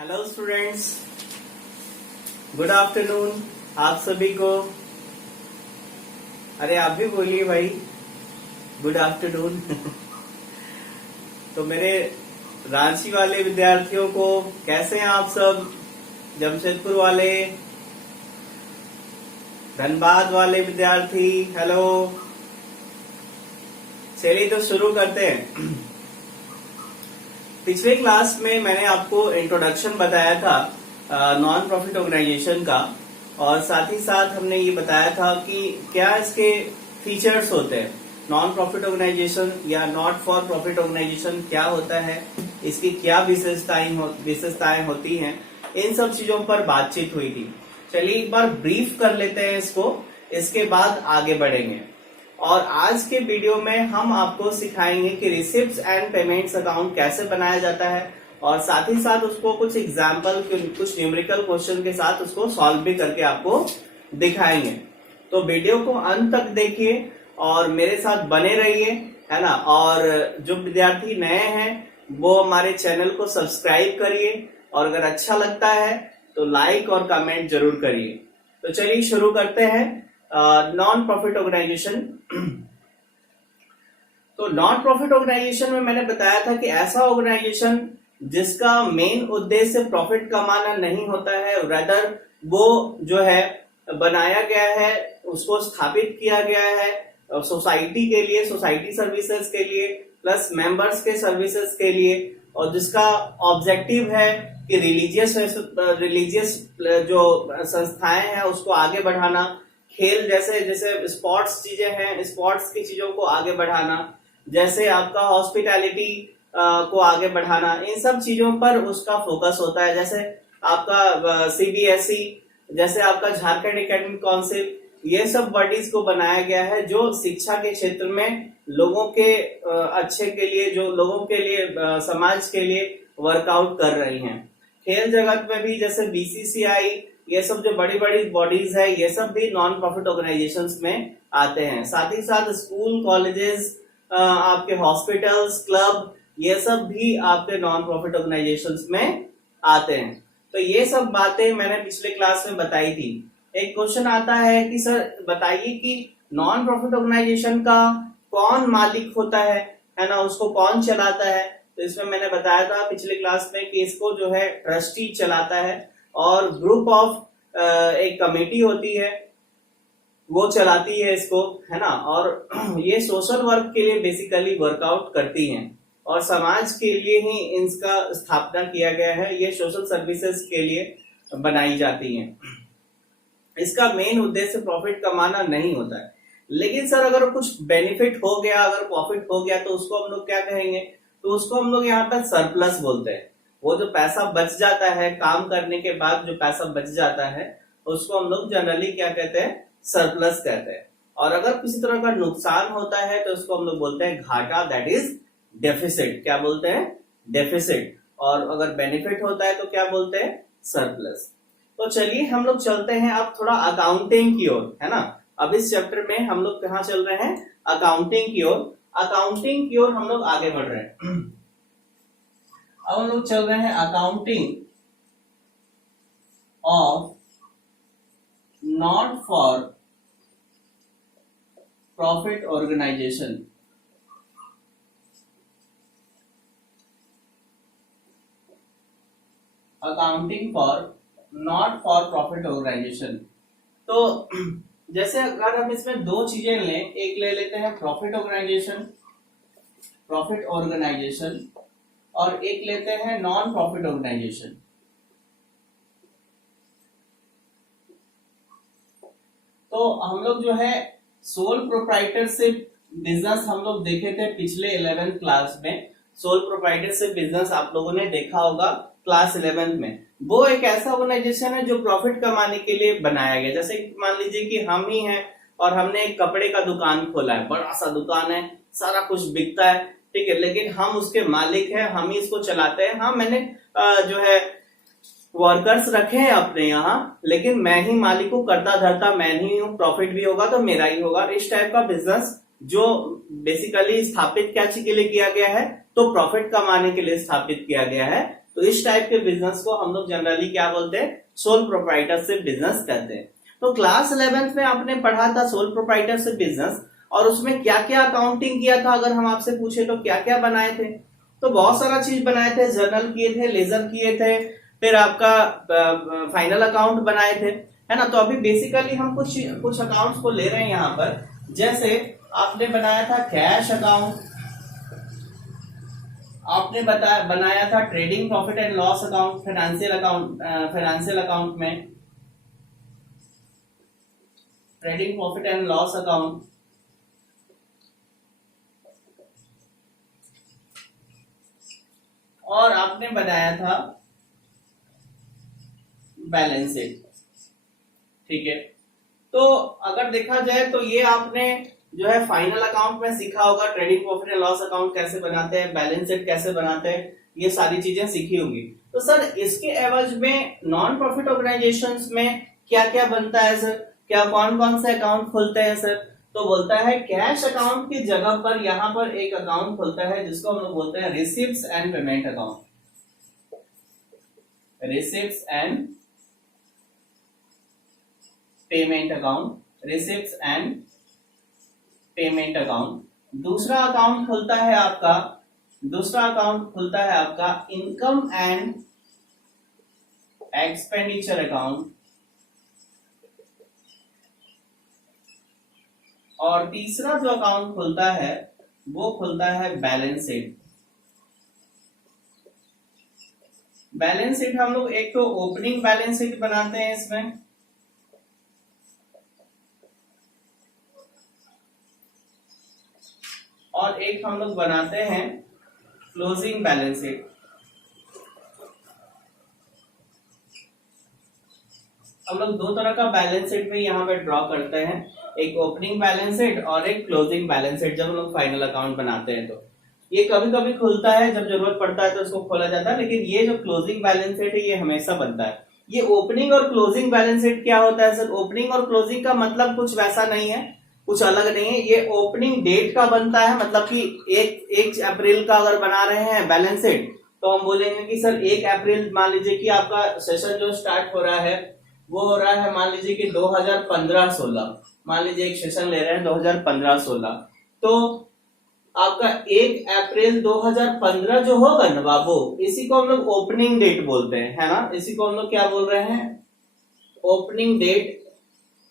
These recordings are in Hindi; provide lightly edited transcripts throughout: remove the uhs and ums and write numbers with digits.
हेलो स्टूडेंट्स, गुड आफ्टरनून आप सभी को। अरे आप भी बोलिए भाई, गुड आफ्टरनून। तो मेरे रांची वाले विद्यार्थियों को कैसे हैं आप सब? जमशेदपुर वाले, धनबाद वाले विद्यार्थी, हेलो। चलिए तो शुरू करते हैं। पिछले क्लास में मैंने आपको इंट्रोडक्शन बताया था नॉन प्रॉफिट ऑर्गेनाइजेशन का, और साथ ही साथ हमने ये बताया था कि क्या इसके फीचर्स होते हैं। नॉन प्रॉफिट ऑर्गेनाइजेशन या नॉट फॉर प्रॉफिट ऑर्गेनाइजेशन क्या होता है, इसकी क्या विशेषताएं होती हैं, इन सब चीजों पर बातचीत हुई थी। चलिए एक बार ब्रीफ कर लेते हैं इसको, इसके बाद आगे बढ़ेंगे। और आज के वीडियो में हम आपको सिखाएंगे कि रिसिप्ट्स एंड पेमेंट्स अकाउंट कैसे बनाया जाता है, और साथ ही साथ उसको कुछ एग्जाम्पल, कुछ न्यूमेरिकल क्वेश्चन के साथ उसको सॉल्व भी करके आपको दिखाएंगे। तो वीडियो को अंत तक देखिए और मेरे साथ बने रहिए, है ना। और जो विद्यार्थी नए हैं वो हमारे चैनल को सब्सक्राइब करिए, और अगर अच्छा लगता है तो लाइक और कमेंट जरूर करिए। तो चलिए शुरू करते हैं। Non profit organisation. तो नॉन प्रॉफिट ऑर्गेनाइजेशन में मैंने बताया था कि ऐसा ऑर्गेनाइजेशन जिसका मेन उद्देश्य प्रॉफिट कमाना नहीं होता है, रेदर वो जो है बनाया गया है, उसको स्थापित किया गया है सोसाइटी के लिए, सोसाइटी सर्विसेज के लिए, प्लस मेंबर्स के सर्विसेज के लिए, और जिसका ऑब्जेक्टिव है कि रिलीजियस जो संस्थाएं हैं उसको आगे बढ़ाना, खेल जैसे स्पोर्ट्स चीजें हैं, स्पोर्ट्स की चीजों को आगे बढ़ाना, जैसे आपका हॉस्पिटैलिटी को आगे बढ़ाना, इन सब चीजों पर उसका फोकस होता है। जैसे आपका सीबीएसई, जैसे आपका झारखंड एकेडमिक काउंसिल, ये सब बॉडीज को बनाया गया है जो शिक्षा के क्षेत्र में लोगों के अच्छे के लिए, जो लोगों के लिए, समाज के लिए वर्कआउट कर रही हैं। खेल जगत में भी जैसे बीसीसीआई, ये सब जो बड़ी बड़ी बॉडीज है, ये सब भी नॉन प्रॉफिट ऑर्गेनाइजेशंस में आते हैं। साथ ही साथ स्कूल, कॉलेजेस, आपके हॉस्पिटल्स, क्लब, ये सब भी आपके नॉन प्रॉफिट ऑर्गेनाइजेशंस में आते हैं। तो ये सब बातें मैंने पिछले क्लास में बताई थी। एक क्वेश्चन आता है कि सर बताइए कि नॉन प्रॉफिट ऑर्गेनाइजेशन का कौन मालिक होता है ना, उसको कौन चलाता है। तो इसमें मैंने बताया था पिछले क्लास में कि इसको जो है ट्रस्टी चलाता है, और ग्रुप ऑफ एक कमेटी होती है वो चलाती है इसको, है ना। और ये सोशल वर्क के लिए बेसिकली वर्कआउट करती हैं, और समाज के लिए ही इसका स्थापना किया गया है। ये सोशल सर्विसेज के लिए बनाई जाती हैं। इसका मेन उद्देश्य प्रॉफिट कमाना नहीं होता है। लेकिन सर अगर कुछ बेनिफिट हो गया, अगर प्रॉफिट हो गया, तो उसको हम लोग क्या कहेंगे? तो उसको हम लोग यहाँ पर सरप्लस बोलते हैं। वो जो पैसा बच जाता है, काम करने के बाद जो पैसा बच जाता है, उसको हम लोग जनरली क्या कहते हैं? सरप्लस कहते हैं। और अगर किसी तरह का नुकसान होता है तो उसको हम लोग बोलते हैं घाटा, दैट इज डेफिसिट। क्या बोलते हैं? डेफिसिट। और अगर बेनिफिट होता है तो क्या बोलते हैं? सरप्लस। तो चलिए हम लोग चलते हैं अब थोड़ा अकाउंटिंग की ओर, है ना। अब इस चैप्टर में हम लोग कहाँ चल रहे हैं? अकाउंटिंग की ओर। अकाउंटिंग की ओर हम लोग आगे बढ़ रहे हैं। अब हम लोग चल रहे हैं accounting of not for profit organisation. Accounting for not for profit organisation. तो जैसे अगर हम इसमें दो चीजें लें, एक ले लेते हैं प्रॉफिट ऑर्गेनाइजेशन, और एक लेते हैं नॉन प्रॉफिट ऑर्गेनाइजेशन। तो हम लोग जो है सोल प्रोप्राइटरशिप बिजनेस हम लोग देखे थे पिछले 11th क्लास में। सोल प्रोप्राइटरशिप बिजनेस आप लोगों ने देखा होगा क्लास 11th में। वो एक ऐसा ऑर्गेनाइजेशन है जो प्रॉफिट कमाने के लिए बनाया गया। जैसे मान लीजिए कि हम ही हैं और हमने एक कपड़े का दुकान खोला है, बड़ा सा दुकान है, सारा कुछ बिकता है, ठीक है, लेकिन हम उसके मालिक हैं, हम ही इसको चलाते हैं। हाँ, मैंने जो है वर्कर्स रखे हैं अपने यहाँ, लेकिन मैं ही मालिक हूँ, करता धरता मैं ही हूँ, प्रॉफिट भी होगा तो मेरा ही होगा। इस टाइप का बिजनेस जो बेसिकली स्थापित क्या चीज के लिए किया गया है? तो प्रॉफिट कमाने के लिए स्थापित किया गया है। तो इस टाइप के बिजनेस को हम लोग जनरली क्या बोलते हैं, सोल प्रोप्राइटरशिप बिजनेस कहते हैं। तो क्लास 11th में आपने पढ़ा था सोल प्रोप्राइटरशिप बिजनेस, और उसमें क्या क्या अकाउंटिंग किया था, अगर हम आपसे पूछे तो क्या क्या बनाए थे, तो बहुत सारा चीज बनाए थे, जर्नल किए थे, लेजर किए थे, फिर आपका फाइनल अकाउंट बनाए थे, है ना। तो अभी बेसिकली हम कुछ अकाउंट्स को ले रहे हैं यहाँ पर। जैसे आपने बनाया था कैश अकाउंट, आपने बनाया था trading profit and loss account, financial account में trading profit and loss account, और आपने बनाया था बैलेंस शीट, ठीक है। तो अगर देखा जाए तो ये आपने जो है फाइनल अकाउंट में सीखा होगा, trading profit and loss account कैसे बनाते हैं, बैलेंस शीट कैसे बनाते हैं, ये सारी चीजें सीखी होंगी। तो सर इसके एवज में नॉन प्रॉफिट ऑर्गेनाइजेशंस में क्या क्या बनता है सर, क्या कौन कौन से अकाउंट खुलते हैं सर, तो बोलता है कैश अकाउंट की जगह पर यहाँ पर एक अकाउंट खुलता है जिसको हम लोग बोलते हैं receipts and payment account, receipts and payment account, receipts and payment account. दूसरा अकाउंट खुलता है आपका इनकम एंड एक्सपेंडिचर अकाउंट, और तीसरा जो अकाउंट खुलता है वो खुलता है बैलेंस शीट। बैलेंस शीट हम लोग एक तो ओपनिंग बैलेंस शीट बनाते हैं इसमें, और एक हम लोग बनाते हैं क्लोजिंग बैलेंस शीट। हम लोग दो तरह का बैलेंस शीट में यहाँ पे ड्रॉ करते हैं, एक ओपनिंग बैलेंस शीट और एक क्लोजिंग बैलेंस शीट। जब हम लोग फाइनल अकाउंट बनाते हैं तो ये कभी कभी खुलता है, जब जरूरत पड़ता है तो उसको खोला जाता है, लेकिन ये जो क्लोजिंग बैलेंस शीट है ये हमेशा बनता है। ये ओपनिंग और क्लोजिंग बैलेंस शीट क्या होता है सर, ओपनिंग और क्लोजिंग का मतलब कुछ वैसा नहीं है, कुछ अलग नहीं है। ये ओपनिंग डेट का बनता है, मतलब कि 1 अप्रैल का अगर बना रहे हैं बैलेंस शीट तो हम बोलेंगे कि सर 1 अप्रैल, मान लीजिए कि आपका सेशन जो स्टार्ट हो रहा है वो हो रहा है मान लीजिए कि 2015-16, मान लीजिए एक सेशन ले रहे हैं 2015-16, तो आपका 1 अप्रैल 2015 जो होगा ना बाबू, इसी को हम लोग ओपनिंग डेट बोलते हैं, है ना। इसी को हम लोग क्या बोल रहे हैं, ओपनिंग डेट,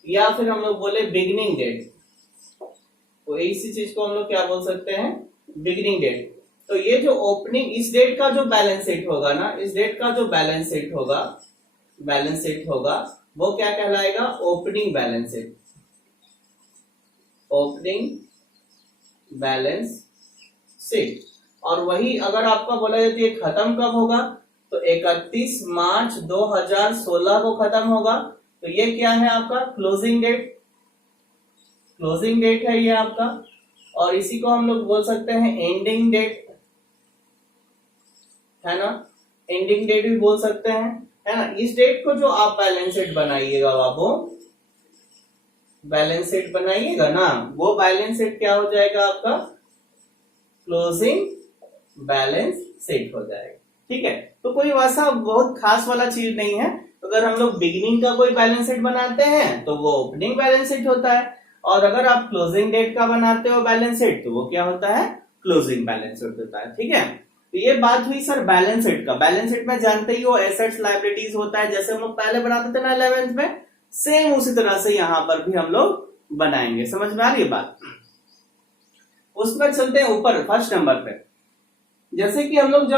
या फिर हम लोग बोले बिगिनिंग डेट। तो इसी चीज को हम लोग क्या बोल सकते हैं, बिगिनिंग डेट। तो ये जो ओपनिंग, इस डेट का जो बैलेंस शीट होगा ना, इस डेट का जो बैलेंस शीट होगा वो क्या कहलाएगा, opening balance sheet, opening balance sheet. और वही अगर आपका बोला जाए ये खत्म कब होगा, तो 31 मार्च 2016 को खत्म होगा। तो ये क्या है आपका क्लोजिंग डेट, क्लोजिंग डेट है ये आपका। और इसी को हम लोग बोल सकते हैं एंडिंग डेट, है ना, एंडिंग डेट भी बोल सकते हैं, है ना। इस डेट को जो आप बैलेंस शीट बनाइएगा बाबू, बैलेंस शीट बनाइएगा ना, वो बैलेंस शीट क्या हो जाएगा आपका, क्लोजिंग बैलेंस शीट हो जाएगा, ठीक है। तो कोई वैसा बहुत खास वाला चीज नहीं है। अगर हम लोग बिगिनिंग का कोई बैलेंस शीट बनाते हैं तो वो ओपनिंग बैलेंस शीट होता है, और अगर आप क्लोजिंग डेट का बनाते हो बैलेंस शीट तो वो क्या होता है, क्लोजिंग बैलेंस शीट होता है, ठीक है। तो ये बात हुई सर बैलेंस शीट का। बैलेंस शीट में जानते ही हो एसेट्स लायबिलिटीज होता है, जैसे हम लोग पहले बनाते थे ना 11th में, सेम उसी तरह से यहाँ पर भी हम लोग बनाएंगे। समझ में आ रही है बात। उसमें चलते हैं ऊपर फर्स्ट नंबर पे। जैसे कि हम लोग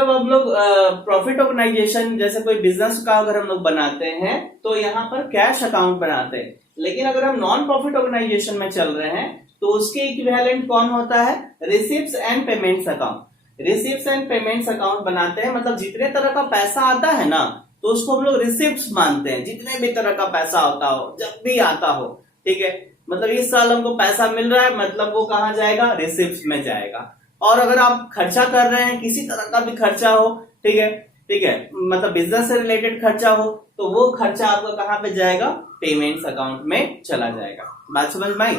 प्रॉफिट ऑर्गेनाइजेशन जैसे कोई बिजनेस का अगर हम लोग बनाते हैं तो यहाँ पर कैश अकाउंट बनाते हैं, लेकिन अगर हम नॉन प्रॉफिट ऑर्गेनाइजेशन में चल रहे हैं तो उसके इक्विवेलेंट कौन होता है, receipts and payments account. Receipts and payments account बनाते हैं, मतलब जितने तरह का पैसा आता है ना तो उसको हम लोग रिसिप्ट्स मानते हैं। जितने भी तरह का पैसा होता हो, जब भी आता हो, ठीक है, मतलब इस साल हमको पैसा मिल रहा है, मतलब वो कहाँ जाएगा, रिसिप्ट्स में जाएगा। और अगर आप खर्चा कर रहे हैं, किसी तरह का भी खर्चा हो, ठीक है, मतलब बिजनेस से रिलेटेड खर्चा हो, तो वो खर्चा आपका कहाँ पे जाएगा, पेमेंट्स अकाउंट में चला जाएगा। बात समझ में आई।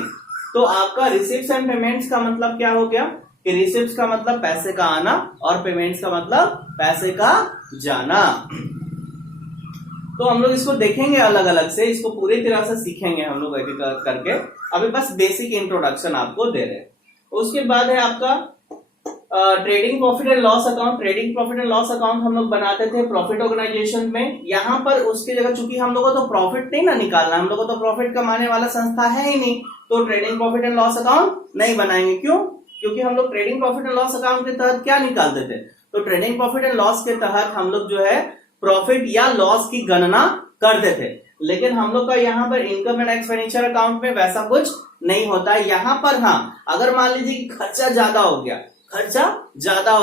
तो आपका रिसिप्ट्स एंड पेमेंट्स का मतलब क्या हो गया, कि रिसिप्ट का मतलब पैसे का आना और पेमेंट्स का मतलब पैसे का जाना। तो हम लोग इसको देखेंगे अलग अलग से, इसको पूरी तरह से सीखेंगे हम लोग एक एक करके। अभी बस बेसिक इंट्रोडक्शन आपको दे रहे हैं। उसके बाद है आपका trading profit and loss account. Trading profit and loss account हम लोग बनाते थे प्रॉफिट ऑर्गेनाइजेशन में। यहाँ पर उसकी जगह चूंकि हम लोग को तो प्रॉफिट नहीं ना निकालना, हम लोग को तो प्रॉफिट कमाने वाला संस्था है ही नहीं, तो trading profit and loss account नहीं बनाएंगे। क्यों? क्योंकि हम लोग trading profit and loss account के तहत क्या निकालते थे? तो ट्रेडिंग प्रॉफिट एंड लॉस के तहत हम लोग जो है प्रॉफिट या लॉस की गणना करते थे। लेकिन हम लोग का यहाँ पर इनकम एंड एक्सपेंडिचर अकाउंट में वैसा कुछ नहीं होता है। यहाँ पर हाँ, अगर मान लीजिए कि खर्चा ज्यादा हो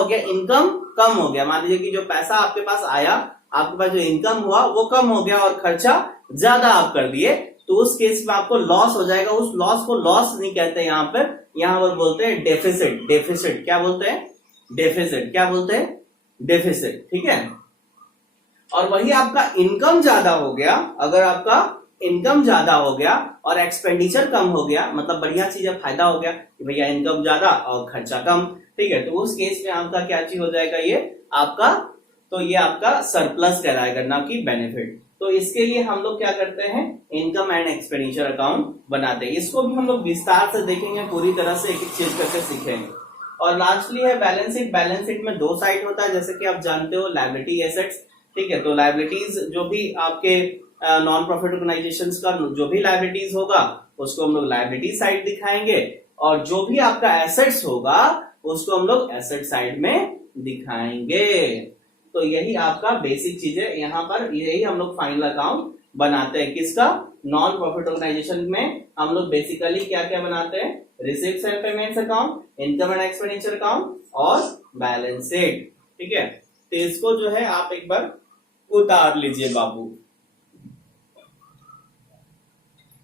गया, इनकम कम हो गया, मान लीजिए कि जो पैसा आपके पास आया, आपके पास जो इनकम हुआ वो कम हो गया और खर्चा ज्यादा आप कर दिए, तो उस केस में आपको लॉस हो जाएगा। उस लॉस को लॉस नहीं कहते यहाँ पर बोलते हैं डेफिसिट। डेफिसिट क्या बोलते हैं? डेफिसिट क्या बोलते हैं? डेफिसिट, ठीक है। और वही आपका इनकम ज्यादा हो गया, अगर आपका इनकम ज्यादा हो गया और एक्सपेंडिचर कम हो गया, मतलब बढ़िया चीज है, फायदा हो गया कि भैया इनकम ज्यादा और खर्चा कम, ठीक है, तो उस केस में आपका क्या चीज हो जाएगा? ये आपका सरप्लस कहलाएगा, ना कि बेनिफिट। तो इसके लिए हम लोग क्या करते हैं? इनकम एंड एक्सपेंडिचर अकाउंट बनाते हैं। इसको भी हम लोग विस्तार से देखेंगे, पूरी तरह से एक एक चीज करके सीखेंगे। और लास्टली है बैलेंस शीट। बैलेंस शीट में दो साइड होता है, जैसे कि आप जानते हो, लायबिलिटी, एसेट्स, ठीक है। तो लायबिलिटीज जो भी आपके नॉन प्रॉफिट ऑर्गेनाइजेशंस का जो भी लायबिलिटीज होगा उसको हम लोग लायबिलिटी साइड दिखाएंगे, और जो भी आपका एसेट्स होगा उसको हम लोग एसेट साइड में दिखाएंगे। तो यही आपका बेसिक चीज है। यहाँ पर यही हम लोग फाइनल अकाउंट बनाते हैं। किसका? नॉन प्रॉफिट ऑर्गेनाइजेशन में हम लोग बेसिकली क्या क्या बनाते हैं? Receives and payments account, income and expenditure account और बैलेंस शीट, ठीक है। तो इसको जो है आप एक बार उतार लीजिए बाबू,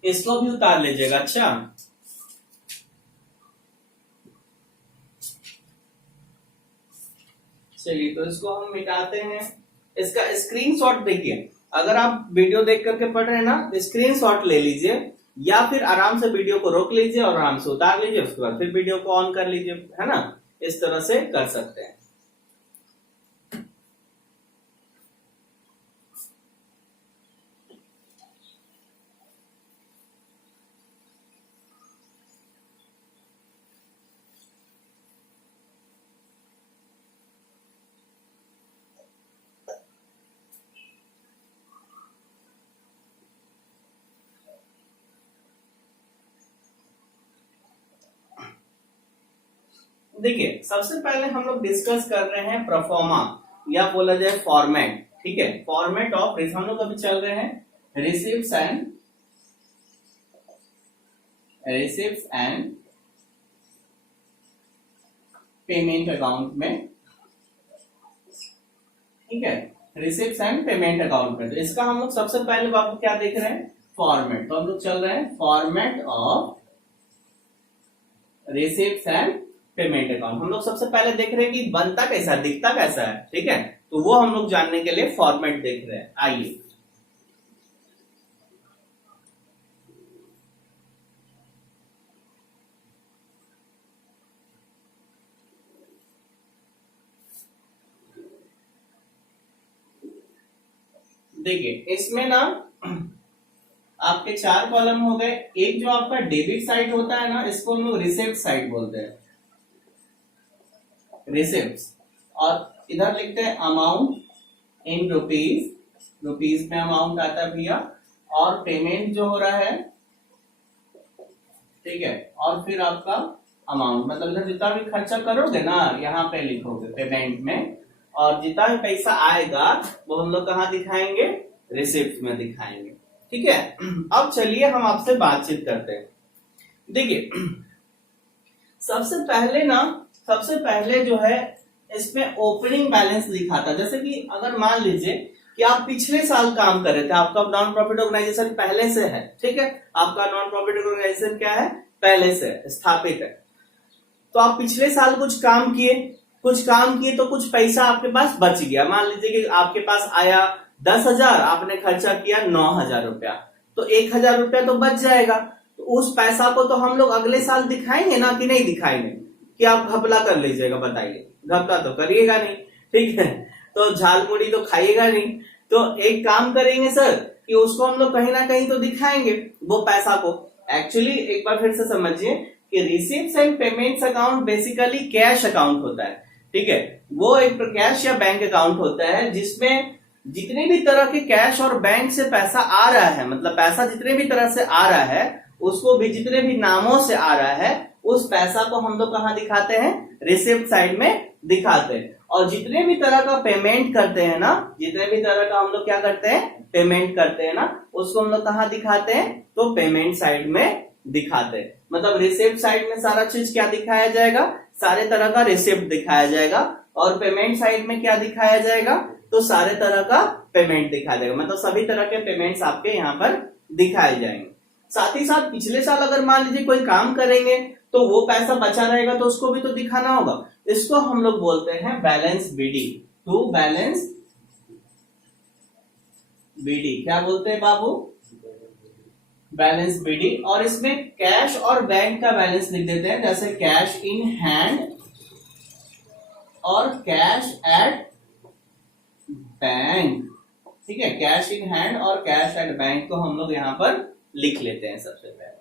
इसको भी उतार लीजिएगा। अच्छा, चलिए तो इसको हम मिटाते हैं। इसका स्क्रीनशॉट देखिए, अगर आप वीडियो देख करके पढ़ रहे हैं ना, स्क्रीनशॉट ले लीजिए, या फिर आराम से वीडियो को रोक लीजिए और आराम से उतार लीजिए, उसके बाद फिर वीडियो को ऑन कर लीजिए, है ना। इस तरह से कर सकते हैं। देखिए, सबसे पहले हम लोग डिस्कस कर रहे हैं परफॉर्मा, या बोला जाए फॉर्मेट, ठीक है। फॉर्मेट ऑफ हम लोग अभी चल रहे हैं रिसीव्स एंड पेमेंट अकाउंट में, ठीक है। रिसीव्स एंड पेमेंट अकाउंट में, तो इसका हम लोग सबसे पहले बाबू क्या देख रहे हैं? फॉर्मेट। तो हम लोग चल रहे हैं format of receives and payment account. हम लोग सबसे पहले देख रहे हैं कि बनता कैसा है, दिखता कैसा है, ठीक है। तो वो हम लोग जानने के लिए फॉर्मेट देख रहे हैं। आइए, देखिए इसमें ना आपके 4 कॉलम हो गए। एक जो आपका डेबिट साइड होता है ना, इसको हम लोग रिसिप्ट साइड बोलते हैं, रिसिप्ट। और इधर लिखते हैं अमाउंट इन रुपीज, रुपीज में अमाउंट आता है भैया, और पेमेंट जो हो रहा है, ठीक है। और फिर आपका अमाउंट, मतलब इधर जितना भी खर्चा करोगे ना, यहाँ पे लिखोगे पेमेंट में, और जितना भी पैसा आएगा वो हम लोग कहाँ दिखाएंगे? रिसिप्ट में दिखाएंगे, ठीक है। अब चलिए हम आपसे बातचीत करते हैं। देखिए, सबसे पहले जो है इसमें ओपनिंग बैलेंस लिखा था। जैसे कि अगर मान लीजिए कि आप पिछले साल काम कर रहे थे, आपका नॉन प्रॉफिट ऑर्गेनाइजेशन पहले से है, ठीक है। आपका नॉन प्रॉफिट ऑर्गेनाइजेशन क्या है? पहले से स्थापित है। तो आप पिछले साल कुछ काम किए तो कुछ पैसा आपके पास बच गया। मान लीजिए कि आपके पास आया 10,000, आपने खर्चा किया 9,000 रुपया, तो 1,000 रुपया तो बच जाएगा। तो उस पैसा को तो हम लोग अगले साल दिखाएंगे ना, कि नहीं दिखाएंगे? कि आप घपला कर लीजिएगा? बताइए, घपला तो करिएगा नहीं, ठीक है, तो झाल मुड़ी तो खाइएगा नहीं। तो एक काम करेंगे सर कि उसको हम लोग कहीं ना कहीं तो दिखाएंगे वो पैसा को। एक्चुअली एक बार फिर से समझिए कि receipts and payments account basically cash account होता है, ठीक है, वो एक कैश या बैंक अकाउंट होता है जिसमें जितने भी तरह के कैश और बैंक से पैसा आ रहा है, मतलब पैसा जितने भी तरह से आ रहा है उसको भी जितने भी नामों से आ रहा है उस पैसा को हम लोग कहाँ दिखाते हैं? रिसिप्ट साइड में दिखाते हैं। और जितने भी तरह का पेमेंट करते हैं ना, जितने भी तरह का हम लोग क्या करते हैं? पेमेंट करते हैं ना, उसको हम लोग कहाँ दिखाते हैं? तो पेमेंट साइड में दिखाते हैं। मतलब रिसिप्ट साइड में सारा चीज क्या दिखाया जाएगा? सारे तरह का रिसिप्ट दिखाया जाएगा। और पेमेंट साइड में क्या दिखाया जाएगा? तो सारे तरह का पेमेंट दिखाया जाएगा। मतलब सभी तरह के पेमेंट्स आपके यहाँ पर दिखाए जाएंगे। साथ ही साथ पिछले साल अगर मान लीजिए कोई काम करेंगे तो वो पैसा बचा रहेगा तो उसको भी तो दिखाना होगा। इसको हम लोग बोलते हैं balance BD. To balance BD क्या बोलते हैं बाबू? Balance BD. और इसमें कैश और बैंक का बैलेंस लिख देते हैं, जैसे कैश इन हैंड और कैश एट बैंक, ठीक है, कैश इन हैंड और कैश एट बैंक को हम लोग यहाँ पर लिख लेते हैं सबसे पहले।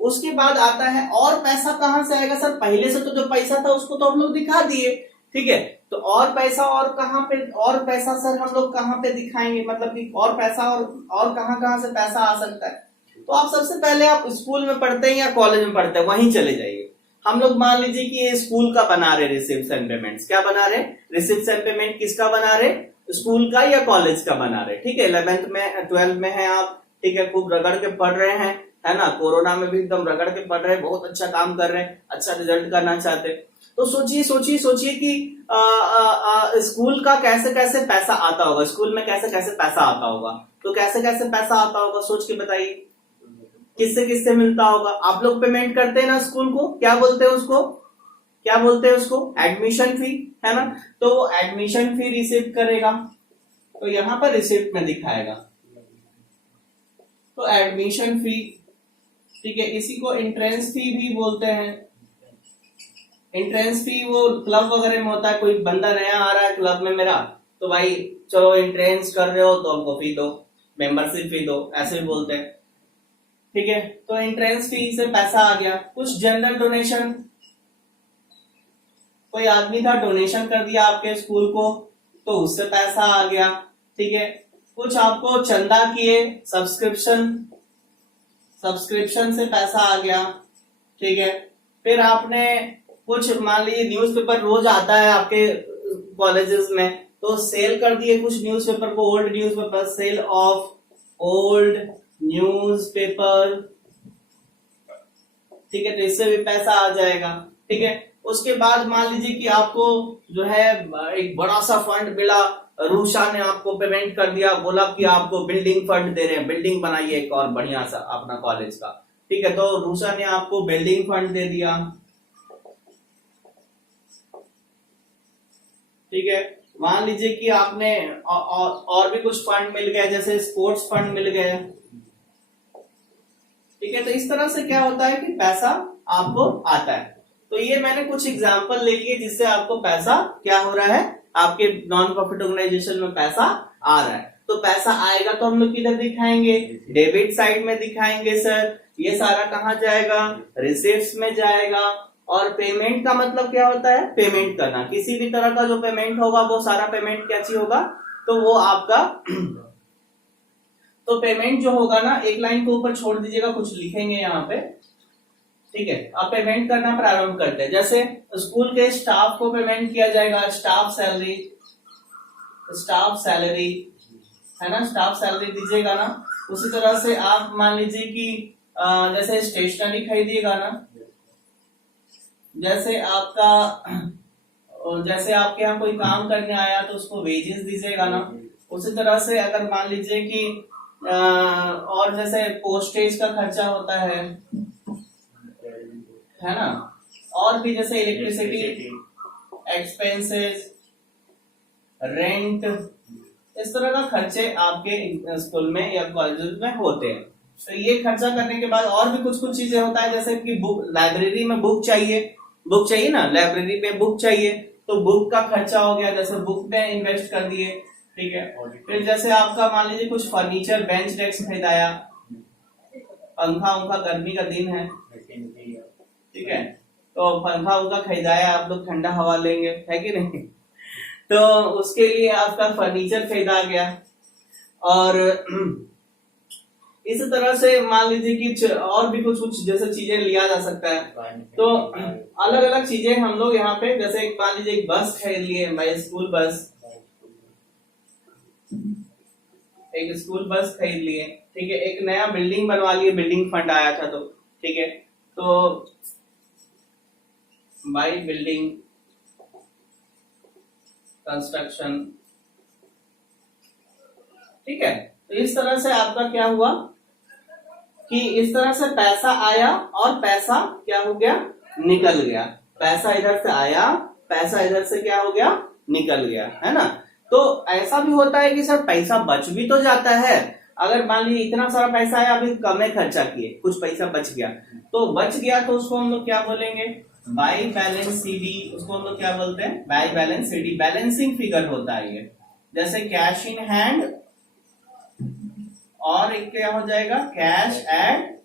उसके बाद आता है और पैसा कहां से आएगा सर? पहले से तो जो पैसा था उसको तो हम लोग दिखा दिए, ठीक है, तो और पैसा और कहां पे? और पैसा सर हम लोग कहां पे दिखाएंगे? मतलब कि और पैसा और कहां से पैसा आ सकता है? तो आप सबसे पहले आप स्कूल में पढ़ते हैं या कॉलेज में पढ़ते हैं वहीं चले जाइए। हम लोग मान लीजिए कि ये स्कूल का बना रहे रिसिप्ट्स एंड पेमेंट्स। क्या बना रहे? रिसिप्ट्स एंड पेमेंट किसका बना रहे? स्कूल का या कॉलेज का बना रहे, ठीक है। 11th में 12th में है आप, ठीक है, खूब रगड़ के पढ़ रहे हैं, है ना, कोरोना में भी एकदम रगड़ के पढ़ रहे हैं, बहुत अच्छा काम कर रहे हैं, अच्छा रिजल्ट करना चाहते हैं। तो सोचिए कि स्कूल का कैसे कैसे पैसा आता होगा, स्कूल में कैसे कैसे पैसा आता होगा, तो कैसे कैसे पैसा आता होगा सोच के बताइए, किससे किससे मिलता होगा? आप लोग पेमेंट करते हैं ना स्कूल को, क्या बोलते हैं उसको? क्या बोलते हैं उसको? एडमिशन फी, है ना, तो वो एडमिशन फी रिसीव करेगा, तो यहाँ पर रिसिप्ट में दिखाएगा, तो एडमिशन फी, ठीक है। इसी को एंट्रेंस फी भी बोलते हैं। एंट्रेंस फी वो क्लब वगैरह में होता है, कोई बंदा नया आ रहा है क्लब में मेरा, तो भाई चलो एंट्रेंस कर रहे हो तो हमको फी दो, मेंबरशिप फी दो, ऐसे भी बोलते हैं, ठीक है। तो एंट्रेंस फी से पैसा आ गया। कुछ जनरल डोनेशन, कोई आदमी था डोनेशन कर दिया आपके स्कूल को तो उससे पैसा आ गया, ठीक है। कुछ आपको चंदा किए, सब्सक्रिप्शन से पैसा आ गया, ठीक है। फिर आपने कुछ मान लीजिए न्यूज़पेपर रोज आता है आपके कॉलेजेस में, तो सेल कर दिए कुछ न्यूज़पेपर को, old newspaper, sale of old newspaper, ठीक है, तो इससे भी पैसा आ जाएगा, ठीक है। उसके बाद मान लीजिए कि आपको जो है एक बड़ा सा फंड मिला, रूषा ने आपको पेमेंट कर दिया, बोला कि आपको बिल्डिंग फंड दे रहे हैं, बिल्डिंग बनाइए एक और बढ़िया सा अपना कॉलेज का, ठीक है, तो रूषा ने आपको बिल्डिंग फंड दे दिया, ठीक है। मान लीजिए कि आपने और भी कुछ फंड मिल गए, जैसे स्पोर्ट्स फंड मिल गए, ठीक है। तो इस तरह से क्या होता है कि पैसा आपको आता है। तो ये मैंने कुछ एग्जांपल ले लिए जिससे आपको पैसा क्या हो रहा है, आपके नॉन प्रॉफिट ऑर्गेनाइजेशन में पैसा आ रहा है। तो पैसा आएगा तो हम लोग किधर दिखाएंगे? डेबिट साइड में दिखाएंगे सर। ये सारा कहाँ जाएगा? रिसीप्ट्स में जाएगा। और पेमेंट का मतलब क्या होता है? पेमेंट करना, किसी भी तरह का जो पेमेंट होगा वो सारा पेमेंट क्या चीज होगा? तो वो आपका तो पेमेंट जो होगा ना, एक लाइन को ऊपर छोड़ दीजिएगा, कुछ लिखेंगे यहाँ पे, ठीक है। अब पेमेंट करना प्रारंभ करते हैं। जैसे स्कूल के स्टाफ को पेमेंट किया जाएगा, स्टाफ सैलरी है ना, स्टाफ सैलरी दीजिएगा ना। उसी तरह से आप मान लीजिए कि जैसे स्टेशनरी खरीदिएगा ना, जैसे आपके यहाँ कोई काम करने आया तो उसको वेजेस दीजिएगा ना। उसी तरह से अगर मान लीजिए कि और जैसे पोस्टेज का खर्चा होता है ना, और भी जैसे इलेक्ट्रिसिटी एक्सपेंसेस, रेंट, इस तरह का खर्चे आपके स्कूल में या कॉलेज में होते हैं। तो ये खर्चा करने के बाद और भी कुछ चीजें होता है, जैसे कि बुक, लाइब्रेरी में बुक चाहिए, बुक चाहिए ना, लाइब्रेरी में बुक चाहिए, तो बुक का खर्चा हो गया, जैसे बुक में इन्वेस्ट कर दिए, ठीक है। फिर जैसे आपका मान लीजिए कुछ फर्नीचर, बेंच डेस्क खरीदाया, पंखा उंखा, गर्मी का दिन है, ठीक है, तो पंखा उनका खरीदाया, आप लोग ठंडा हवा लेंगे, है कि नहीं, तो उसके लिए आपका फर्नीचर खरीदा गया। और इस तरह से मान लीजिए कि और भी कुछ जैसे चीजें लिया जा सकता है। तो अलग अलग चीजें हम लोग यहाँ पे, जैसे मान लीजिए एक बस खरीद लिए, भाई स्कूल बस, एक स्कूल बस खरीद लिए, ठीक है। एक नया बिल्डिंग बनवा लिए, बिल्डिंग फंड आया था तो, ठीक है, तो बाई बिल्डिंग कंस्ट्रक्शन, ठीक है। तो इस तरह से आपका क्या हुआ कि इस तरह से पैसा आया और पैसा क्या हो गया, निकल गया। पैसा इधर से आया, पैसा इधर से क्या हो गया, निकल गया, है ना। तो ऐसा भी होता है कि सर पैसा बच भी तो जाता है। अगर मान लीजिए इतना सारा पैसा है, अभी कम में खर्चा किए, कुछ पैसा बच गया, तो बच गया तो उसको हम लोग क्या बोलेंगे, बाई बैलेंस सीडी। उसको हम लोग क्या बोलते हैं, by balance CD. Balancing figure होता है ये, जैसे कैश इन हैंड और एक क्या हो जाएगा, कैश एट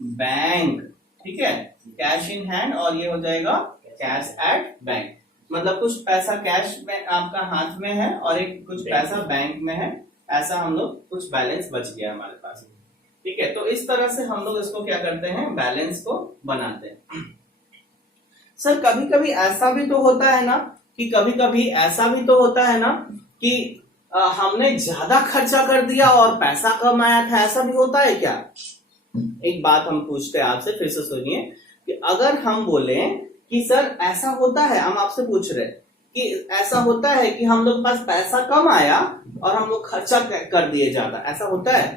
बैंक, ठीक है। कैश इन हैंड और ये हो जाएगा कैश एट बैंक, मतलब कुछ पैसा कैश में आपका हाथ में है और एक कुछ पैसा बैंक में है, ऐसा हम लोग कुछ बैलेंस बच गया हमारे पास, ठीक है। तो इस तरह से हम लोग इसको क्या करते हैं, बैलेंस को बनाते हैं। सर कभी कभी ऐसा भी तो होता है ना कि कभी कभी ऐसा भी तो होता है ना कि हमने ज्यादा खर्चा कर दिया और पैसा कम आया था, ऐसा भी होता है क्या? एक बात हम पूछते हैं आपसे, फिर से सुनिए कि अगर हम बोले कि सर ऐसा होता है, हम आपसे पूछ रहे कि ऐसा होता है कि हम लोग पास पैसा कम आया और हम लोग खर्चा कर दिए ज्यादा, ऐसा होता है?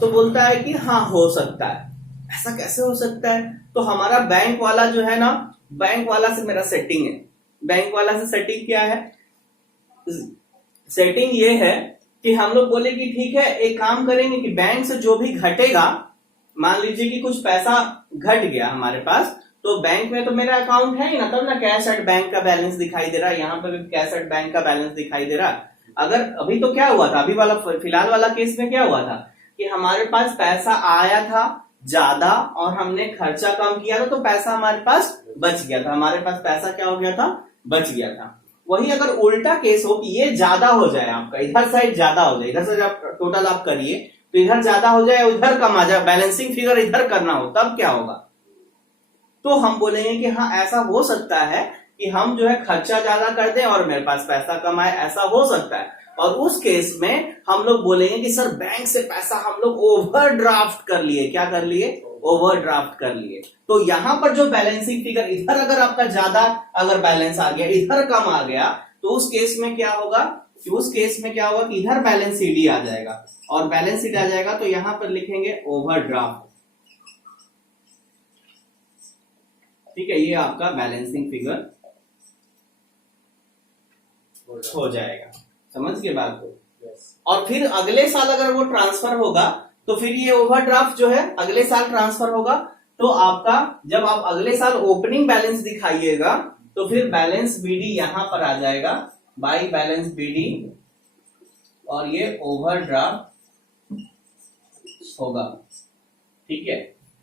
तो बोलता है कि हाँ हो सकता है। ऐसा कैसे हो सकता है? तो हमारा बैंक वाला जो है ना, बैंक वाला से मेरा सेटिंग है। बैंक वाला से सेटिंग क्या है? सेटिंग ये है कि हम लोग बोले कि ठीक है एक काम करेंगे कि बैंक से जो भी घटेगा, मान लीजिए कि कुछ पैसा घट गया हमारे पास, तो बैंक में तो मेरा अकाउंट है ही ना, तब ना कैश एट बैंक का बैलेंस दिखाई दे रहा है, यहाँ पे भी कैश एट बैंक का बैलेंस दिखाई दे रहा है। अगर अभी तो क्या हुआ था, अभी वाला फिलहाल वाला केस में क्या हुआ था कि हमारे पास पैसा आया था ज्यादा और हमने खर्चा कम किया था, तो पैसा हमारे पास बच गया था, हमारे पास पैसा क्या हो गया था, बच गया था। वही अगर उल्टा केस हो कि ये ज्यादा हो जाए, आपका इधर साइड ज्यादा हो जाए, इधर से जब टोटल आप करिए तो इधर ज्यादा हो जाए, उधर कम आ जाए, बैलेंसिंग फिगर इधर करना हो, तब क्या होगा? तो हम बोलेंगे कि हाँ ऐसा हो सकता है कि हम जो है खर्चा ज्यादा कर दें और मेरे पास पैसा कम आए, ऐसा हो सकता है। और उस केस में हम लोग बोलेंगे कि सर बैंक से पैसा हम लोग ओवरड्राफ्ट कर लिए। क्या कर लिए? ओवरड्राफ्ट कर लिए। तो यहां पर जो बैलेंसिंग फिगर इधर अगर आपका ज्यादा अगर बैलेंस आ गया, इधर कम आ गया, तो उस केस में क्या होगा कि उस केस में क्या होगा कि इधर बैलेंस सीडी आ जाएगा, और बैलेंस सीडी आ जाएगा तो यहां पर लिखेंगे ओवरड्राफ्ट, ठीक है। ये आपका बैलेंसिंग फिगर हो जाएगा, समझ के बात को। और फिर अगले साल अगर वो ट्रांसफर होगा तो फिर ये ओवरड्राफ्ट जो है अगले साल ट्रांसफर होगा, तो आपका जब आप अगले साल ओपनिंग बैलेंस दिखाइएगा तो फिर बैलेंस बीडी यहां पर आ जाएगा, बाई बैलेंस बीडी, और ये ओवरड्राफ्ट होगा, ठीक है।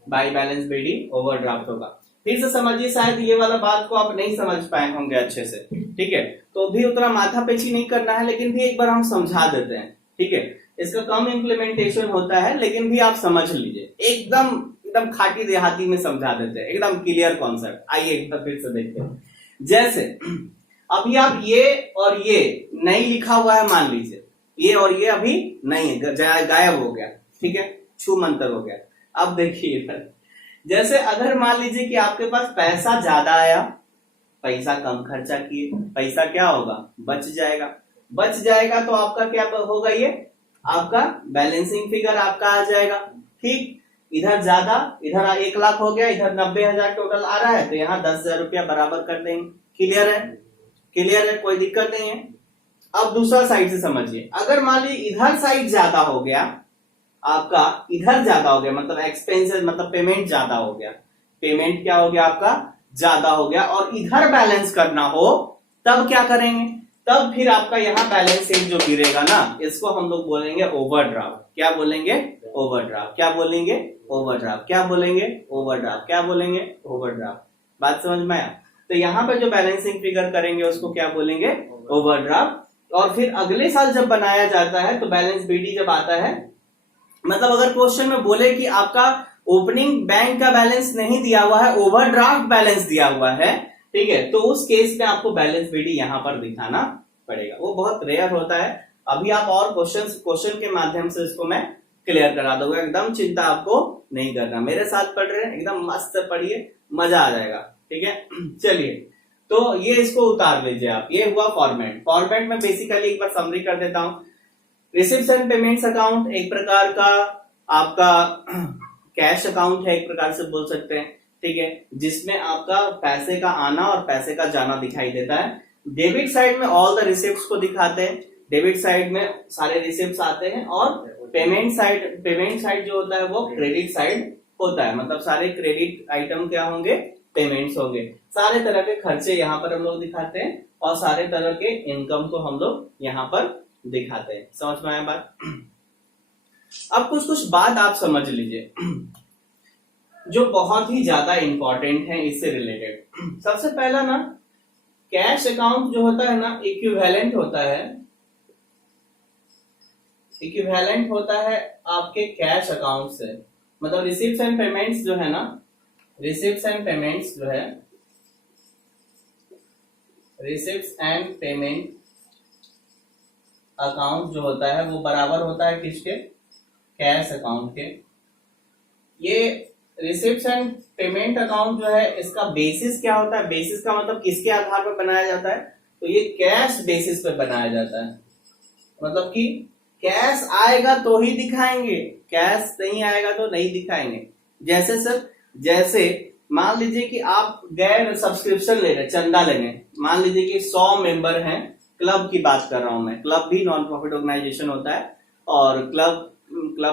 बाई बैलेंस बीडी ओवरड्राफ्ट होगा। फिर से समझिए, शायद ये वाला बात को आप नहीं समझ पाए होंगे अच्छे से, ठीक है। तो भी उतना माथा पेची नहीं करना है, लेकिन भी एक बार हम समझा देते हैं, ठीक है। इसका कम इम्प्लीमेंटेशन होता है, लेकिन भी आप समझ लीजिए, एकदम एकदम खाटी देहाती में समझा देते हैं, एकदम क्लियर कॉन्सेप्ट। आइए एक बार फिर से देखते हैं। जैसे अभी आप ये और ये नहीं लिखा हुआ है, मान लीजिए ये और ये अभी नहीं है, गायब हो गया, ठीक है, छू मंतर हो गया। अब देखिए इधर, जैसे अगर मान लीजिए कि आपके पास पैसा ज्यादा आया, पैसा कम खर्चा किए, पैसा क्या होगा, बच जाएगा। बच जाएगा तो आपका क्या होगा, ये आपका बैलेंसिंग फिगर आपका आ जाएगा, ठीक। इधर ज्यादा, इधर 1 लाख हो गया, इधर 90,000 टोटल आ रहा है, तो यहाँ 10,000 रुपया बराबर कर देंगे। क्लियर है? क्लियर है, कोई दिक्कत नहीं है। अब दूसरा साइड से समझिए, अगर मान लीजिए इधर साइड ज्यादा हो गया, आपका इधर ज्यादा हो गया, मतलब एक्सपेंसेस, मतलब पेमेंट ज्यादा हो गया। पेमेंट क्या हो गया आपका, ज्यादा हो गया और इधर बैलेंस करना हो तब क्या करेंगे, तब फिर आपका यहाँ बैलेंस शीट जो गिरेगा ना, इसको हम लोग बोलेंगे ओवरड्राफ्ट। क्या बोलेंगे, ओवरड्राफ्ट। क्या बोलेंगे, ओवरड्राफ्ट। क्या बोलेंगे, ओवरड्राफ्ट। क्या बोलेंगे, ओवरड्राफ्ट। बात समझ में आया। तो यहाँ पे जो बैलेंसिंग फिगर करेंगे उसको क्या बोलेंगे, ओवरड्राफ्ट। और फिर अगले साल जब बनाया जाता है तो बैलेंस बीडी जब आता है, मतलब अगर क्वेश्चन में बोले कि आपका ओपनिंग बैंक का बैलेंस नहीं दिया हुआ है, ओवरड्राफ्ट बैलेंस दिया हुआ है, ठीक है, तो उस केस में आपको बैलेंस बीडी यहां पर दिखाना पड़ेगा। वो बहुत रेयर होता है। अभी आप और क्वेश्चन के माध्यम से इसको मैं क्लियर करा दूंगा, एकदम चिंता आपको नहीं करना। मेरे साथ पढ़ रहे हैं, एकदम मस्त पढ़िए, मजा आ जाएगा। ठीक है, चलिए तो ये इसको उतार लीजिए आप। ये हुआ फॉर्मेट। फॉर्मेट में बेसिकली एक बार समरी कर देता हूं। रिसिप्ट्स एंड पेमेंट्स अकाउंट एक प्रकार का आपका कैश अकाउंट है, एक प्रकार से बोल सकते हैं, ठीक है, जिसमें आपका पैसे का आना और पैसे का जाना दिखाई देता है। डेबिट साइड में ऑल द रिसिप्ट्स को दिखाते हैं, डेबिट साइड में सारे रिसिप्ट्स आते हैं, और पेमेंट साइड जो होता है वो क्रेडिट साइड होता है, मतलब सारे क्रेडिट आइटम क्या होंगे, पेमेंट्स होंगे। सारे तरह के खर्चे यहाँ पर हम लोग दिखाते हैं और सारे तरह के इनकम को हम लोग यहाँ पर दिखाते हैं। समझ में आया बात। अब कुछ बात आप समझ लीजिए जो बहुत ही ज्यादा इंपॉर्टेंट है इससे रिलेटेड। सबसे पहला ना, कैश अकाउंट जो होता है ना, इक्विवेलेंट होता है आपके कैश अकाउंट से। मतलब रिसिप्ट्स एंड पेमेंट्स जो है ना, रिसिप्ट्स एंड पेमेंट अकाउंट जो होता है वो बराबर होता है किसके, कैश अकाउंट के। ये रिसिप्ट्स एंड पेमेंट अकाउंट जो है इसका बेसिस क्या होता है, बेसिस का मतलब किसके आधार पर बनाया जाता है, तो ये कैश बेसिस पर बनाया जाता है। मतलब कि कैश आएगा तो ही दिखाएंगे, कैश नहीं आएगा तो नहीं दिखाएंगे। जैसे सर, जैसे मान लीजिए कि आप गए सब्सक्रिप्शन लेने, चंदा लेने, मान लीजिए कि 100 मेंबर हैं, क्लब की बात कर रहा हूं मैं, क्लब भी नॉन प्रॉफिट ऑर्गेनाइजेशन होता है और क्लब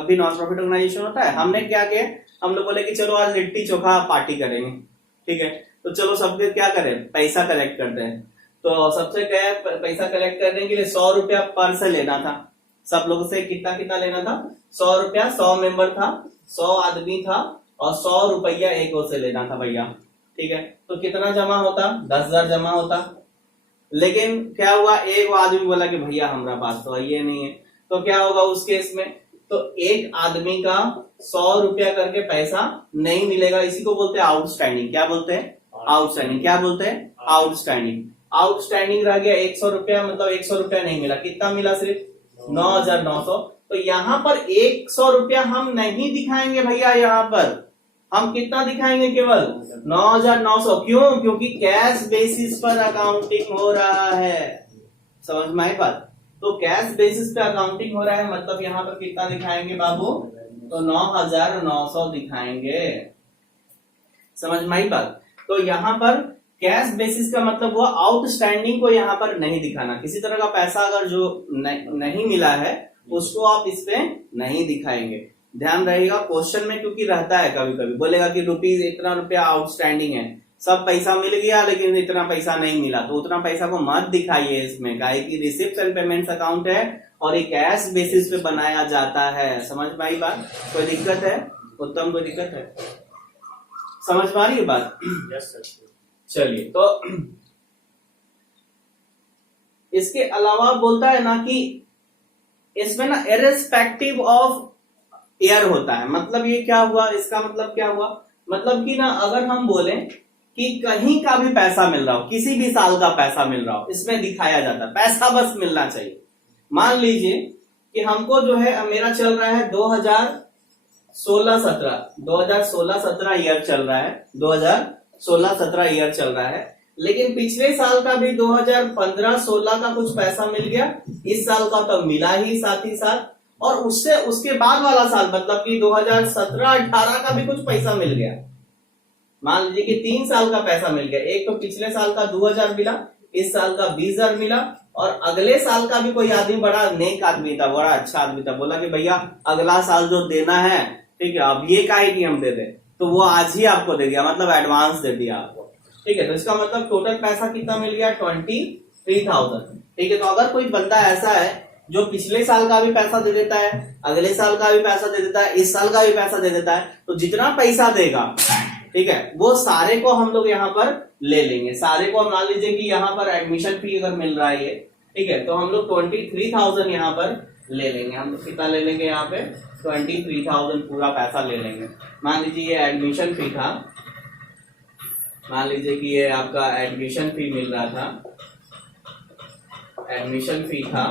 भी नॉन प्रॉफिट ऑर्गेनाइजेशन होता है। हमने क्या किया, हम लोग बोले कि चलो आज लिट्टी चोखा पार्टी करेंगे, ठीक है, तो चलो सबके क्या करें, पैसा कलेक्ट करते हैं। तो सबसे क्या पैसा कलेक्ट करने के लिए 100 रुपया पर से लेना था, सब लोगों से कितना लेना था, 100 रुपया। 100 मेंबर था, 100 आदमी था और 100 रुपया एक से लेना था भैया, ठीक है। तो कितना जमा होता, 10,000 जमा होता। लेकिन क्या हुआ, एक आदमी बोला कि भैया हमारा पास तो ये नहीं है, तो क्या होगा उस केस में, तो एक आदमी का 100 रुपया करके पैसा नहीं मिलेगा। इसी को बोलते हैं आउटस्टैंडिंग। क्या बोलते हैं, आउटस्टैंडिंग। क्या बोलते हैं, आउटस्टैंडिंग। आउटस्टैंडिंग रह गया 100 रुपया, मतलब 100 रुपया नहीं मिला। कितना मिला, सिर्फ 9,900। तो यहाँ पर 100 रुपया हम नहीं दिखाएंगे भैया, यहाँ पर हम कितना दिखाएंगे, केवल 9,900। क्यों, क्योंकि कैश बेसिस पर अकाउंटिंग हो रहा है। समझ में आई बात। तो कैश बेसिस पे अकाउंटिंग हो रहा है, मतलब यहाँ पर कितना दिखाएंगे बाबू, तो 9,900 दिखाएंगे। समझ में आई बात। तो यहाँ पर कैश बेसिस का मतलब वो आउटस्टैंडिंग को यहाँ पर नहीं दिखाना। किसी तरह का पैसा अगर जो नहीं मिला है उसको आप इस पे नहीं दिखाएंगे। ध्यान रहेगा क्वेश्चन में, क्योंकि रहता है कभी कभी बोलेगा कि रुपीज इतना रुपया आउटस्टैंडिंग है, सब पैसा मिल गया लेकिन इतना पैसा नहीं मिला, तो उतना पैसा को मत दिखाइए इसमें। काहे कि रिसिप्ट्स एंड पेमेंट्स अकाउंट है और ये कैश बेसिस पे बनाया जाता है। समझ में आई बात। कोई दिक्कत है उत्तम, कोई दिक्कत है, समझ में आ रही है बात। Yes sir. चलिए, तो इसके अलावा बोलता है ना कि इसमें ना इर्रेस्पेक्टिव ऑफ ईयर होता है। मतलब ये क्या हुआ, इसका मतलब क्या हुआ, मतलब कि ना अगर हम बोले कि कहीं का भी पैसा मिल रहा हो, किसी भी साल का पैसा मिल रहा हो, इसमें दिखाया जाता है। पैसा बस मिलना चाहिए। मान लीजिए कि हमको जो है, मेरा चल रहा है 2016-17 ईयर चल रहा है, 2016-17 ईयर चल रहा है, लेकिन पिछले साल का भी 2015-16 का कुछ पैसा मिल गया, इस साल का तो मिला ही साथ ही साथ, और उससे उसके बाद वाला साल मतलब कि 2017-18 का भी कुछ पैसा मिल गया। मान लीजिए कि 3 साल का पैसा मिल गया। एक तो पिछले साल का 2,000 मिला, इस साल का 20,000 मिला, और अगले साल का भी कोई आदमी बड़ा नेक आदमी था, बड़ा अच्छा आदमी था, बोला कि भैया अगला साल जो देना है, ठीक है, अब ये काहे कि हम दे दे, तो वो आज ही आपको दे दिया, मतलब एडवांस दे दिया आपको। ठीक है, तो इसका मतलब टोटल पैसा कितना मिल गया 23,000। ठीक है, तो अगर कोई बंदा ऐसा है जो पिछले साल का भी पैसा दे देता है, अगले साल का भी पैसा दे देता है, इस साल का भी पैसा दे देता है, तो जितना पैसा देगा, ठीक है, वो सारे को हम लोग यहाँ पर ले लेंगे। सारे को हम मान लीजिए कि यहाँ पर एडमिशन फी अगर मिल रहा है ये, ठीक है, तो हम लोग 23,000 यहाँ पर ले लेंगे। हम लोग कितना ले लेंगे यहाँ पे 23,000 पूरा पैसा ले लेंगे। मान लीजिए ये एडमिशन फी था, मान लीजिए कि ये आपका एडमिशन फी मिल रहा था, एडमिशन फी था,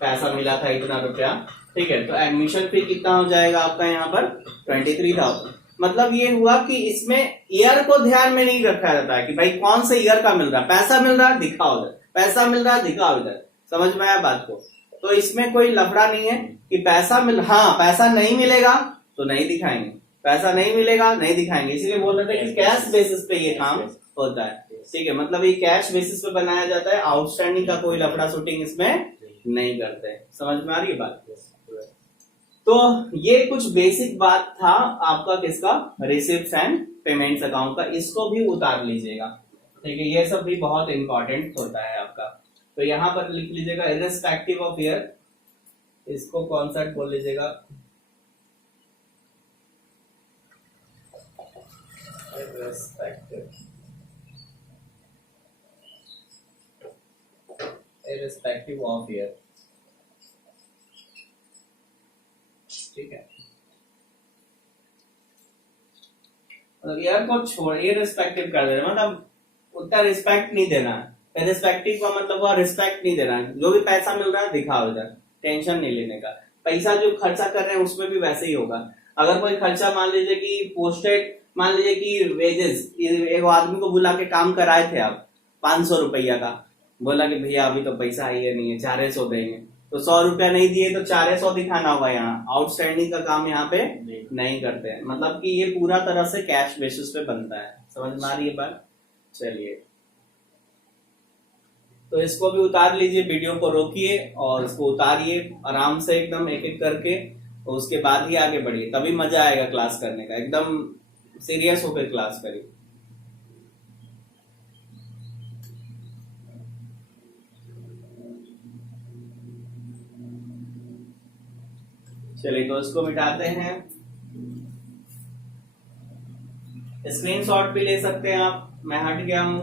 पैसा मिला था इतना रुपया, ठीक है, तो एडमिशन फी कितना हो जाएगा आपका यहाँ पर 23,000। मतलब ये हुआ कि इसमें ईयर को ध्यान में नहीं रखा जाता है कि भाई कौन से ईयर का मिल रहा है, पैसा मिल रहा है दिखाओ इधर, पैसा मिल रहा है दिखाओ इधर, समझ में आया बात को। तो इसमें कोई लफड़ा नहीं है कि पैसा हाँ पैसा नहीं मिलेगा तो नहीं दिखाएंगे, पैसा नहीं मिलेगा नहीं दिखाएंगे, इसलिए बोल रहे थे कि कैश बेसिस पे ये काम होता है। ठीक है, मतलब ये कैश बेसिस पे बनाया जाता है, आउटस्टैंडिंग का कोई लफड़ा शूटिंग इसमें नहीं करते। समझ में आ रही है बात। तो ये कुछ बेसिक बात था आपका किसका, रिसिप्ट्स एंड पेमेंट्स अकाउंट का, इसको भी उतार लीजिएगा। ठीक है, ये सब भी बहुत इंपॉर्टेंट होता है आपका। तो यहाँ पर लिख लीजिएगा इर्रेस्पेक्टिव ऑफ ईयर, इसको कॉन्सेप्ट बोल लीजिएगा, इर्रेस्पेक्टिव ऑफ ईयर। ठीक है, मतलब ईयर को छोड़ इर्रेस्पेक्टिव कर देना, मतलब उतना रिस्पेक्ट नहीं देना है। इर्रेस्पेक्टिव का मतलब हुआ रिस्पेक्ट नहीं देना है, जो भी पैसा मिल रहा है दिखाओ इधर, टेंशन नहीं लेने का। पैसा जो खर्चा कर रहे हैं उसमें भी वैसे ही होगा। अगर कोई खर्चा मान लीजिए कि पोस्टेड, मान लीजिए कि वेजेस, एक आदमी को बुला के काम कराए थे आप 500 रुपया का, बोला कि भैया अभी तो पैसा ही नहीं है 400 देंगे, तो 100 रुपया नहीं दिए तो 400 दिखाना होगा। यहाँ आउटस्टैंडिंग का काम यहाँ पे नहीं करते हैं, मतलब कि ये पूरा तरह से कैश बेसिस पे बनता है। समझ में आ रही है बात। चलिए, तो इसको भी उतार लीजिए, वीडियो को रोकिए और इसको उतारिए आराम से एकदम एक एक करके, और उसके बाद ही आगे बढ़िए, तभी मजा आएगा क्लास करने का। एकदम सीरियस होकर क्लास करिए। चलिए, तो इसको मिटाते हैं। स्क्रीनशॉट भी ले सकते हैं आप, मैं हट गया हूं।